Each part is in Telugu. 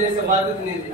చేసే బాధ్యత నీది.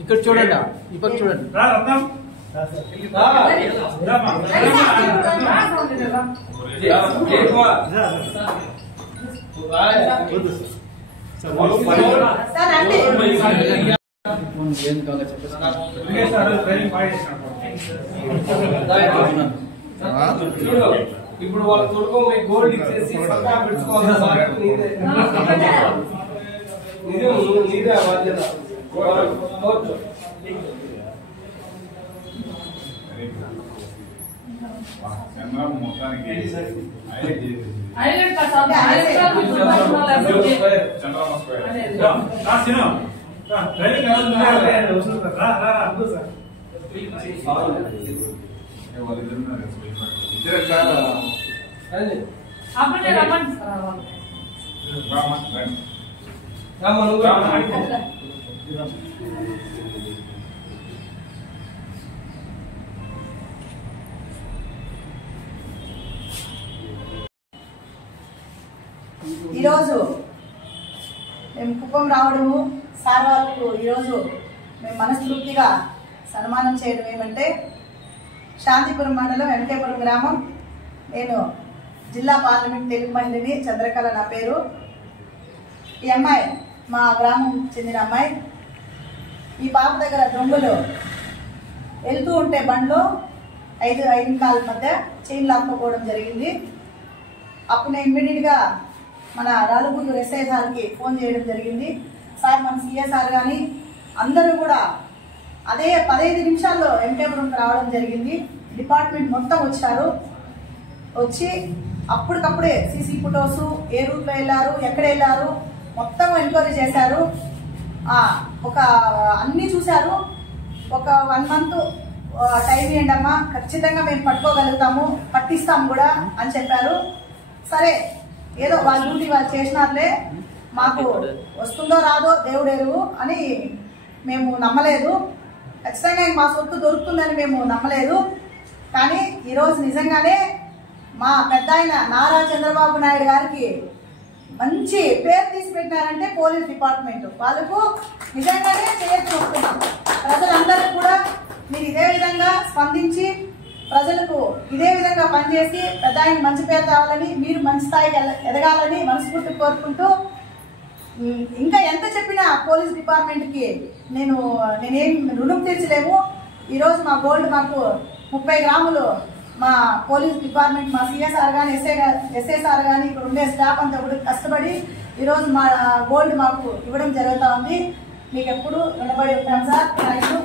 ఇక్కడ చూడండి, ఇప్పుడు చూడండి. ఇప్పుడు వాళ్ళు తోడుకోపోయి గోల్డ్ ఇచ్చేసి పెట్టుకోవాలి. నీదే బాధ్యత. ఈరోజు మేము కుప్పం రావడము, సార్ వాళ్ళకు ఈరోజు మేము మనస్ఫూర్తిగా సన్మానం చేయడం ఏమంటే, శాంతిపురం మండలం వెంకటేపురం గ్రామం, నేను జిల్లా పార్లమెంట్ తెలుగు మహిళని, చంద్రకళ నా పేరు. ఈ అమ్మాయి మా గ్రామం చెందిన అమ్మాయి. ఈ పాప దగ్గర దొంగలు వెళ్తూ ఉంటే బండ్లో ఐదు కాళ్ళ మధ్య చైన్ లాక్కోవడం జరిగింది. అప్పుడు నేను ఇమ్మీడియట్గా మన రాలుగుంటూరు ఎస్ఐ సార్కి ఫోన్ చేయడం జరిగింది. సార్, మన సిఏ సార్ కానీ అందరూ కూడా అదే 15 నిమిషాల్లో వెంకటేపురంకి రావడం జరిగింది. డిపార్ట్మెంట్ మొత్తం వచ్చారు. వచ్చి అప్పటికప్పుడే సీసీ ఫొటోస్, ఏ రూట్లో వెళ్ళారు, ఎక్కడ వెళ్ళారు, మొత్తం ఎంక్వైరీ చేశారు. అన్నీ చూశారు. ఒక 1 మంత్ టైం ఇవ్వండి అమ్మా, ఖచ్చితంగా మేము పట్టుకోగలుగుతాము, పట్టిస్తాము కూడా అని చెప్పారు. సరే, ఏదో వాళ్ళ డ్యూటీ వాళ్ళు చేసినారులే, మాకు వస్తుందో రాదో దేవుడెరువు అని మేము నమ్మలేదు. ఖచ్చితంగా మా సొత్తు దొరుకుతుందని మేము నమ్మలేదు. కానీ ఈరోజు నిజంగానే మా పెద్ద ఆయన నారా చంద్రబాబు నాయుడు గారికి మంచి పేరు తీసి పెట్టినారంటే పోలీస్ డిపార్ట్మెంట్ వాళ్ళకు నిజంగానే చేయొచ్చు. ప్రజలందరూ కూడా మీరు ఇదే విధంగా స్పందించి ప్రజలకు ఇదే విధంగా పనిచేసి పెద్ద ఆయన మంచి పేరు తేవాలని, మీరు మంచి స్థాయికి ఎదగాలని మనస్ఫూర్తి కోరుకుంటూ, ఇంకా ఎంత చెప్పినా పోలీస్ డిపార్ట్మెంట్కి నేనేం రుణం తీర్చలేము. ఈరోజు మా గోల్డ్ మాకు 30 గ్రాములు మా పోలీస్ డిపార్ట్మెంట్, మా సిఎస్ఆర్ కానీ ఎస్ఐ సార్ కానీ ఇక్కడ ఉండే స్టాఫ్ అంతా కూడా కష్టపడి ఈరోజు మా గోల్డ్ మాకు ఇవ్వడం జరుగుతూ ఉంది. మీకు ఎప్పుడు రుణపడి ఉంటాం సార్. Thank you.